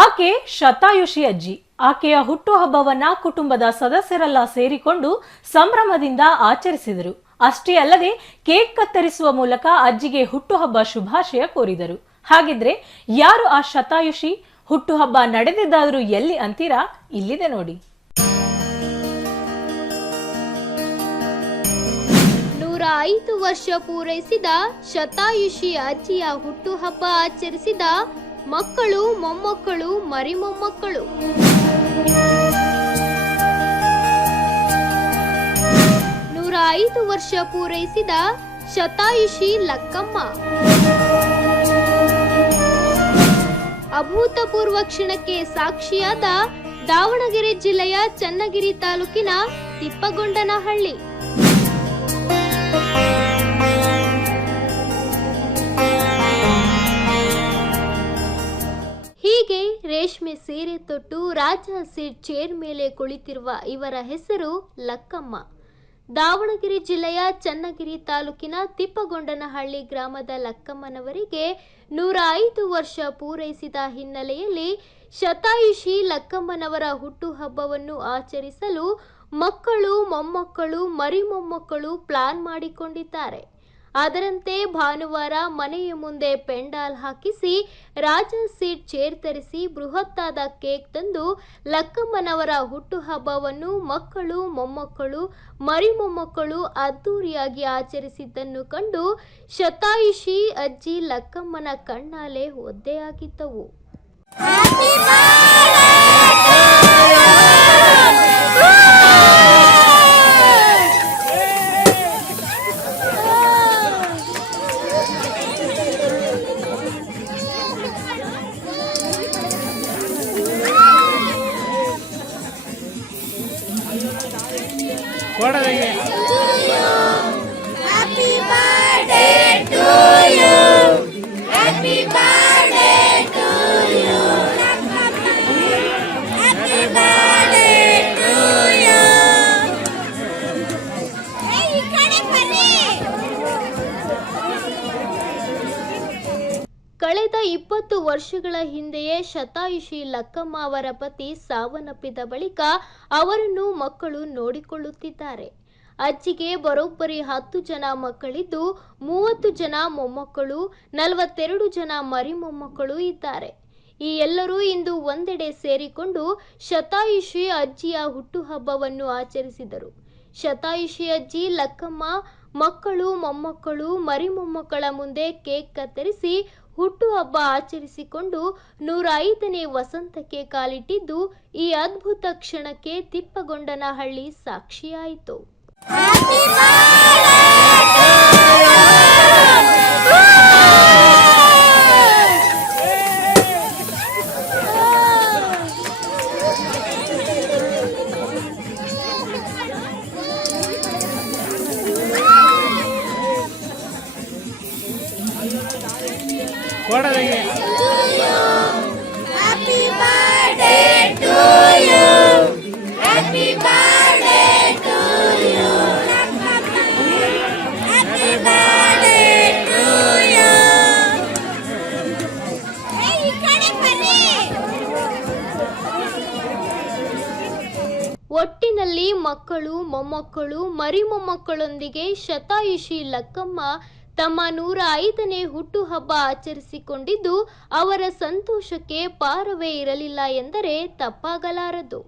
ಆಕೆ ಶತಾಯುಷಿ ಅಜ್ಜಿ. ಆಕೆಯ ಹುಟ್ಟುಹಬ್ಬವನ್ನ ಕುಟುಂಬದ ಸದಸ್ಯರೆಲ್ಲ ಸೇರಿಕೊಂಡು ಸಂಭ್ರಮದಿಂದ ಆಚರಿಸಿದರು. ಅಷ್ಟೇ ಅಲ್ಲದೆ ಕೇಕ್ ಕತ್ತರಿಸುವ ಮೂಲಕ ಅಜ್ಜಿಗೆ ಹುಟ್ಟುಹಬ್ಬ ಶುಭಾಶಯ ಕೋರಿದರು. ಹಾಗಿದ್ರೆ ಯಾರು ಆ ಶತಾಯುಷಿ? ಹುಟ್ಟುಹಬ್ಬ ನಡೆದಿದ್ದಾದರೂ ಎಲ್ಲಿ ಅಂತೀರಾ? ಇಲ್ಲಿದೆ ನೋಡಿ. 105 ವರ್ಷ ಪೂರೈಸಿದ ಶತಾಯುಷಿ ಅಜ್ಜಿಯ ಹುಟ್ಟುಹಬ್ಬ ಆಚರಿಸಿದ ಮಕ್ಕಳು, ಮೊಮ್ಮಕ್ಕಳು, ಮರಿಮೊಮ್ಮಕ್ಕಳು. 105 ವರ್ಷ ಪೂರೈಸಿದ ಶತಾಯುಷಿ ಲಕ್ಕಮ್ಮ. ಅಭೂತಪೂರ್ವ ಕ್ಷಣಕ್ಕೆ ಸಾಕ್ಷಿಯಾದ ದಾವಣಗೆರೆ ಜಿಲ್ಲೆಯ ಚನ್ನಗಿರಿ ತಾಲೂಕಿನ ತಿಪ್ಪಗೊಂಡನಹಳ್ಳಿ. ಹೀಗೆ ರೇಷ್ಮೆ ಸೀರೆ ತೊಟ್ಟು ರಾಜ ಸೀಟ್ ಚೇರ್ ಮೇಲೆ ಕುಳಿತಿರುವ ಇವರ ಹೆಸರು ಲಕ್ಕಮ್ಮ. ದಾವಣಗೆರೆ ಜಿಲ್ಲೆಯ ಚನ್ನಗಿರಿ ತಾಲೂಕಿನ ತಿಪ್ಪಗೊಂಡನಹಳ್ಳಿ ಗ್ರಾಮದ ಲಕ್ಕಮ್ಮನವರಿಗೆ 105 ವರ್ಷ ಪೂರೈಸಿದ ಹಿನ್ನೆಲೆಯಲ್ಲಿ ಶತಾಯುಷಿ ಲಕ್ಕಮ್ಮನವರ ಹುಟ್ಟುಹಬ್ಬವನ್ನು ಆಚರಿಸಲು ಮಕ್ಕಳು, ಮೊಮ್ಮಕ್ಕಳು, ಮರಿಮೊಮ್ಮಕ್ಕಳು ಪ್ಲಾನ್ ಮಾಡಿಕೊಂಡಿದ್ದಾರೆ. ಅದರಂತೆ ಭಾನುವಾರ ಮನೆಯ ಮುಂದೆ ಪೆಂಡಾಲ್ ಹಾಕಿಸಿ ರಾಜ ಸೀಟ್ ಚೇರ್ ತರಿಸಿ ಬೃಹತ್ತಾದ ಕೇಕ್ ತಂದು ಲಕ್ಕಮ್ಮನವರ ಹುಟ್ಟುಹಬ್ಬವನ್ನು ಮಕ್ಕಳು, ಮೊಮ್ಮಕ್ಕಳು, ಮರಿಮೊಮ್ಮಕ್ಕಳು ಅದ್ದೂರಿಯಾಗಿ ಆಚರಿಸಿದ್ದನ್ನು ಕಂಡು ಶತಾಯುಷಿ ಅಜ್ಜಿ ಲಕ್ಕಮ್ಮನ ಕಣ್ಣಾಲೆ ಒದ್ದೆಯಾಗಿದ್ದವು. Happy birthday to you. Happy birthday to you. Happy birthday to you. Hey, ikade ಬರ್ರಿ. ಕಳೆದ 20 ವರ್ಷಗಳ ಹಿಂದೆಯೇ ಶತಾಯುಷಿ ಲಕ್ಕಮ್ಮ ಅವರ ಪತಿ ಸಾವನ್ನಪ್ಪಿದ ಬಳಿಕ ಅವರನ್ನು ಮಕ್ಕಳು ನೋಡಿಕೊಳ್ಳುತ್ತಿದ್ದಾರೆ. ಅಜ್ಜಿಗೆ ಬರೋಬ್ಬರಿ 10 ಜನ ಮಕ್ಕಳಿದ್ದು 30 ಜನ ಮೊಮ್ಮಕ್ಕಳು, 42 ಜನ ಮರಿಮೊಮ್ಮಕ್ಕಳು ಇದ್ದಾರೆ. ಈ ಎಲ್ಲರೂ ಇಂದು ಒಂದೆಡೆ ಸೇರಿಕೊಂಡು ಶತಾಯುಷಿ ಅಜ್ಜಿಯ ಹುಟ್ಟುಹಬ್ಬವನ್ನು ಆಚರಿಸಿದರು. ಶತಾಯುಷಿ ಅಜ್ಜಿ ಲಕ್ಕಮ್ಮ ಮಕ್ಕಳು, ಮೊಮ್ಮಕ್ಕಳು, ಮರಿಮೊಮ್ಮಕ್ಕಳ ಮುಂದೆ ಕೇಕ್ ಕತ್ತರಿಸಿ ಹುಟ್ಟುಹಬ್ಬ ಆಚರಿಸಿಕೊಂಡು 105ನೇ ವಸಂತಕ್ಕೆ ಕಾಲಿಟ್ಟಿದ್ದು ಈ ಅದ್ಭುತ ಕ್ಷಣಕ್ಕೆ Tippagondanahalli ಸಾಕ್ಷಿಯಾಯಿತು. Happy birthday to you. Happy birthday to you. Happy birthday to you. Hey, ikade ಬರ್ರಿ. ಒಟ್ಟಿನಲ್ಲಿ ಮಕ್ಕಳು, ಮೊಮ್ಮಕ್ಕಳು, ಮರಿಮೊಮ್ಮಕ್ಕಳೊಂದಿಗೆ ಶತಾಯುಷಿ ಲಕ್ಕಮ್ಮ ತಮ್ಮ 105ನೇ ಹುಟ್ಟುಹಬ್ಬ ಆಚರಿಸಿಕೊಂಡಿದ್ದು ಅವರ ಸಂತೋಷಕ್ಕೆ ಪಾರವೇ ಇರಲಿಲ್ಲ ಎಂದರೆ ತಪ್ಪಾಗಲಾರದು.